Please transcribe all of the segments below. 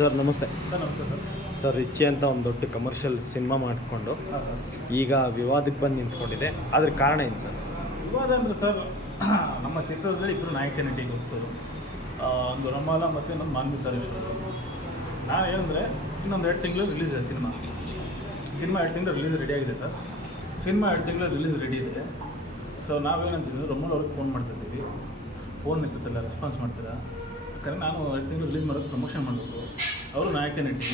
Sir ನಮಸ್ತೆ. Sir ನಮಸ್ತೆ sir. Sir Richie ಅಂತ ಒಂದು ದೊಡ್ಡ ಕಮರ್ಷಿಯಲ್ ಸಿನಿಮಾ ಮಾಡಿಕೊಂಡು ಹಾಂ ಸರ್, ಈಗ ವಿವಾದಕ್ಕೆ ಬಂದು ನಿಂತ್ಕೊಂಡಿದೆ. ಅದ್ರ ಕಾರಣ ಏನು ಸರ್? ವಿವಾದ ಅಂದರೆ ಸರ್, ನಮ್ಮ ಚಿತ್ರದಲ್ಲಿ ಇಬ್ಬರು ನಾಯಕ ನಟಿ ಗೊತ್ತು. ಒಂದು ರಮಾಲ ಮತ್ತು ನಮ್ಮ ಮಾನ್ವಿತಾ ರೇಶ್ವರ್. ನಾನು ಏನಂದರೆ ಇನ್ನೊಂದು 2 ತಿಂಗಳು ರಿಲೀಸ್ ಇದೆ ಸಿನಿಮಾ 2 ತಿಂಗಳು ರಿಲೀಸ್ ರೆಡಿ ಆಗಿದೆ ಸರ್. ಸಿನಿಮಾ 2 ತಿಂಗಳು ರಿಲೀಸ್ ರೆಡಿ ಇದೆ. ಸೊ ನಾವೇನಂತಿದ್ದೀವಿ, ರಮೋಲ್ ಅವ್ರಿಗೆ ಫೋನ್ ಮಾಡ್ತಿದ್ದೀವಿ, ಫೋನ್ ಎತ್ತಲ್ಲ, ರೆಸ್ಪಾನ್ಸ್ ಮಾಡ್ತೀರಾ. ಯಾಕಂದರೆ ನಾನು 2 ತಿಂಗಳು ರಿಲೀಸ್ ಮಾಡೋದು ಪ್ರಮೋಷನ್ ಮಾಡಬೇಕು. ಅವರು ನಾಯಕ ನಟಿ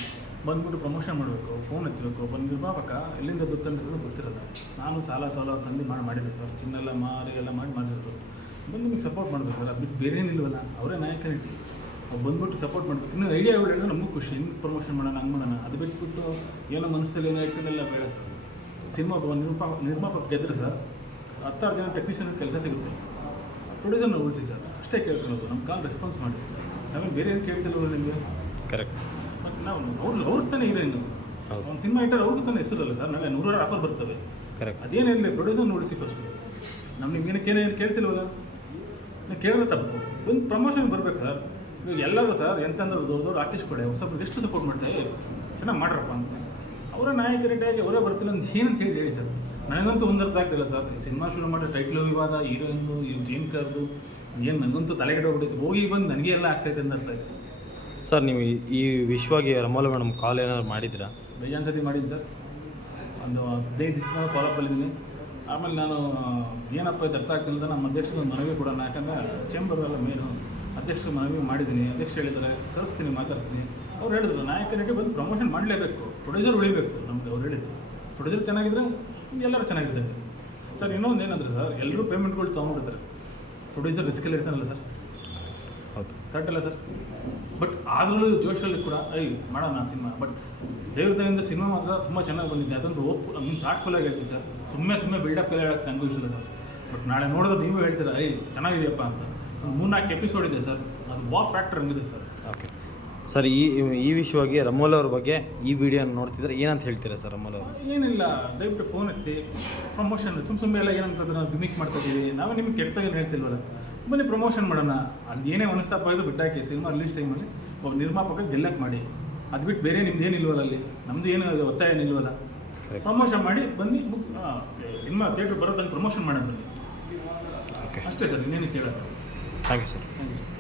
ಬಂದ್ಬಿಟ್ಟು ಪ್ರಮೋಷನ್ ಮಾಡಬೇಕು, ಫೋನ್ ಎತ್ತಬೇಕು, ಬಂದು ನಿರ್ಮಾಪಕ ಎಲ್ಲಿಂದ ಗೊತ್ತಂತಿರೋದು ಗೊತ್ತಿರಲ್ಲ. ನಾನು ಸಾಲ ತಂದು ಮಾಡಿದ್ದೆ ಸರ್. ಚಿನ್ನೆಲ್ಲ ಮಾರಿ ಎಲ್ಲ ಮಾಡಿದ್ರು. ಬಂದು ನಿಮಗೆ ಸಪೋರ್ಟ್ ಮಾಡಬೇಕು ಸರ್. ಅದು ಬೇರೆ ಏನಿಲ್ವಲ್ಲ, ಅವರೇ ನಾಯಕ ನಟಿ. ಅವ್ರು ಬಂದ್ಬಿಟ್ಟು ಸಪೋರ್ಟ್ ಮಾಡಬೇಕು. ಇನ್ನೂ ಐಡಿಯಾ ಹೇಳಿದ್ರೆ ನಮಗೂ ಖುಷಿ, ಹಿಂಗೆ ಪ್ರಮೋಷನ್ ಮಾಡೋಣ, ಹಂಗೆ ಮಾಡೋಣ. ಅದು ಬಿಟ್ಬಿಟ್ಟು ಏನೋ ಮನಸ್ಸಲ್ಲಿ ಏನೋ ಇಟ್ಟಿದ್ದೆಲ್ಲ ಬೇಡ ಸರ್. ಸಿನಿಮಾ ನಿರ್ಮಾಪಕ ಗೆದ್ದರೆ ಸರ್ 10 ಜನ ಟೆಕ್ನಿಷಿಯನ್ ಕೆಲಸ ಸಿಗುತ್ತೆ. ಪ್ರೊಡ್ಯೂಸರ್ನ ಉಳಿಸಿ ಸರ್, ಅಷ್ಟೇ ಕೇಳ್ಕೊಳ್ಳೋದು. ನಮ್ಮ ಕಾಲ್ ರೆಸ್ಪಾನ್ಸ್ ಮಾಡಿ, ನಾವೇನು ಬೇರೆ ಏನು ಕೇಳ್ತಿಲ್ವಲ್ಲ ನಿಮಗೆ. ಕರೆಕ್ಟ್. ಬಟ್ ನಾವು ಅವ್ರಿಗೆ ತಾನೇ ಹೀರೋಯಿನ್ನು. ಒಂದು ಸಿನಿಮಾ ಇಟ್ಟರೆ ಅವ್ರಿಗೂ ತಾನೇ ಹೆಸರಲ್ಲ ಸರ್. ನಾಳೆ 100 ಆಫರ್ ಬರ್ತವೆ. ಕರೆಕ್ಟ್. ಅದೇನಿರಲಿ, ಪ್ರೊಡ್ಯೂಸರ್ನ ಉಳಿಸಿ ಫಸ್ಟು. ನಿಮ್ಗೇನು ಕೇಳ್ತಿಲ್ವಲ್ಲ, ನೀವು ಕೇಳಿದ್ರೆ ತಪ್ಪು. ಒಂದು ಪ್ರಮೋಷನ್ ಬರಬೇಕು ಸರ್. ನೀವು ಎಲ್ಲರೂ ಸರ್ ಎಂತಂದ್ರೆ ದೊಡ್ಡ ಆರ್ಟಿಸ್ಟ್ ಕೊಡೆ ಹೊಸಬ್ರಿಗೆ ಎಷ್ಟು ಸಪೋರ್ಟ್ ಮಾಡ್ತಾರೆ, ಚೆನ್ನಾಗಿ ಮಾಡ್ರಪ್ಪ ಅಂತ. ಅವರೇ ನಾಯಕ ನಟಿಯಾಗಿ ಅವರೇ ಬರ್ತಿಲ್ಲ ಅಂತ ಏನಂತ ಹೇಳಿ ಸರ್. ನನಗಂತೂ ಒಂದು ಅರ್ಥ ಆಗ್ತಿಲ್ಲ ಸರ್. ಈ ಸಿನಿಮಾ ಶುರು ಮಾಡಿ ಟೈಟ್ಲು ವಿವಾದ, ಹೀರೋಯಿನ್ನು, ಜೇನ್ ಕರ್ದು ಏನು ನನಗಂತೂ ತಲೆಗಡೆ ಹೋಗ್ಬಿಟ್ಟಿತ್ತು. ಹೋಗಿ ಬಂದು ನನಗೆ ಎಲ್ಲ ಆಗ್ತೈತೆ ಅಂತ ಅರ್ಥ ಆಯ್ತು ಸರ್. ನೀವು ಈ ವಿಶ್ವಾಗಿ ರಮೋಲ್ ಮೇಡಮ್ ಕಾಲ್ ಏನಾದ್ರು ಮಾಡಿದ್ದೀರಾ? ಬೇಜಾನ್ ಸತಿ ಮಾಡಿದ್ದೀನಿ ಸರ್. ಒಂದು 15 ದಿವಸ ಫಾಲೋಅಪ್ಪಲ್ಲಿದ್ದೀನಿ. ಆಮೇಲೆ ನಾನು ಏನಪ್ಪ ಇದು ಅರ್ಥ ಆಗ್ತಿಲ್ಲ, ನಮ್ಮ ಅಧ್ಯಕ್ಷರು ಒಂದು ಮನವಿ ಕೊಡೋಣ. ಯಾಕಂದರೆ ಚೇಂಬರ್ಗೆಲ್ಲ ಮೇನು ಅಧ್ಯಕ್ಷರು ಮನವಿ ಮಾಡಿದ್ದೀನಿ. ಅಧ್ಯಕ್ಷರು ಹೇಳಿದ್ದಾರೆ ಕಳಿಸ್ತೀನಿ, ಮಾತಾಡ್ತೀನಿ. ಅವ್ರು ಹೇಳಿದ್ರು ನಾಯಕ ನಟಿ ಬಂದು ಪ್ರಮೋಷನ್ ಮಾಡಲೇಬೇಕು, ಪ್ರೊಡ್ಯೂಸರ್ ಉಳಿಬೇಕು ನಮಗೆ. ಅವ್ರು ಹೇಳಿದ್ರು ಪ್ರೊಡ್ಯೂಸರ್ ಚೆನ್ನಾಗಿದ್ದರೆ ಎಲ್ಲರೂ ಚೆನ್ನಾಗಿರ್ತೈತೆ ಸರ್. ಇನ್ನೊಂದು ಏನಂದರೆ ಸರ್, ಎಲ್ಲರೂ ಪೇಮೆಂಟ್ಗಳು ತೊಗೊಂಡ್ಬಿಡ್ತಾರೆ. ಪ್ರೊಡ್ಯೂಸರ್ ರಿಸ್ಕಲ್ಲಿ ಇರ್ತಾನಲ್ಲ ಸರ್. ಹೌದು, ಕರೆಕ್ಟ್ ಅಲ್ಲ ಸರ್. ಬಟ್ ಆದ್ರೂ ಜೋಶಲ್ಲಿ ಕೂಡ ಮಾಡೋಣ ಸಿನಿಮಾ. ಬಟ್ ದೇವ್ರ ದಯೆಯಿಂದ ಸಿನಿಮಾ ಮಾತ್ರ ತುಂಬ ಚೆನ್ನಾಗಿ ಬಂದಿದೆ. ಅದೊಂದು ಮೀನ್ಸ್ ಆರ್ಟ್ಫುಲ್ಲಾಗಿ ಹೇಳ್ತೀನಿ ಸರ್. ಸುಮ್ಮನೆ ಬಿಲ್ಡಪ್ ಎಲ್ಲ ಹೇಳೋಕ್ಕೆ ನನಗೂ ಇಷ್ಟ ಸರ್. ಬಟ್ ನಾಳೆ ನೋಡಿದ್ರೆ ನೀವು ಹೇಳ್ತೀರಾ ಚೆನ್ನಾಗಿದೆಯಪ್ಪ ಅಂತ. ಒಂದು 3-4 ಎಪಿಸೋಡ್ ಇದೆ ಸರ್. ಅದು ವಾವ್ ಫ್ಯಾಕ್ಟರ್ ಹಂಗಿದೆ ಸರ್. Okay sir. ಈ ವಿಷಯವಾಗಿ ರಮೋಲ್ ಅವ್ರ ಬಗ್ಗೆ ಈ ವಿಡಿಯೋನ ನೋಡ್ತಿದ್ರೆ ಏನಂತ ಹೇಳ್ತೀರಾ ಸರ್? ರಮೋಲ್ ಅವರು ಏನಿಲ್ಲ, ದಯವಿಟ್ಟು ಫೋನ್ ಎತ್ತಿ ಪ್ರಮೋಷನ್ ಸುಮ್ಮನೆ ಎಲ್ಲ ಏನಂತಂದ್ರೆ ನಾವು ಗಿಮಿಕ್ ಮಾಡ್ತಾಯಿದ್ದೀವಿ. ನಾವೇ ನಿಮಗೆ ಕೆಟ್ಟದಾಗೇನು ಹೇಳ್ತಿಲ್ವಲ್ಲ, ಬನ್ನಿ ಪ್ರಮೋಷನ್ ಮಾಡೋಣ. ಅಲ್ಲಿ ಏನೇ ಮನಸ್ತಾಪ ಇದು ಬಿಟ್ಟಾಕಿ ಸಿನಿಮಾ ರಿಲೀಸ್ ಟೈಮಲ್ಲಿ ಒಬ್ಬ ನಿರ್ಮಾಪಕ ಗೆಲ್ಲಕ್ಕೆ ಮಾಡಿ. ಅದು ಬಿಟ್ಟು ಬೇರೆ ನಿಮ್ದು ಏನಿಲ್ವಲ್ಲ, ಅಲ್ಲಿ ನಮ್ಮದು ಏನು ಒತ್ತಾಯ ಏನಿಲ್ವಲ್ಲ. ಪ್ರಮೋಷನ್ ಮಾಡಿ ಬನ್ನಿ, ಸಿನಿಮಾ ಥಿಯೇಟ್ರ್ ಬರೋದಂಗೆ ಪ್ರಮೋಷನ್ ಮಾಡೋಣ ಬನ್ನಿ. ಓಕೆ ಅಷ್ಟೇ ಸರ್, ಇನ್ನೇನು ಕೇಳೋದು. Thank you sir. Thank you sir.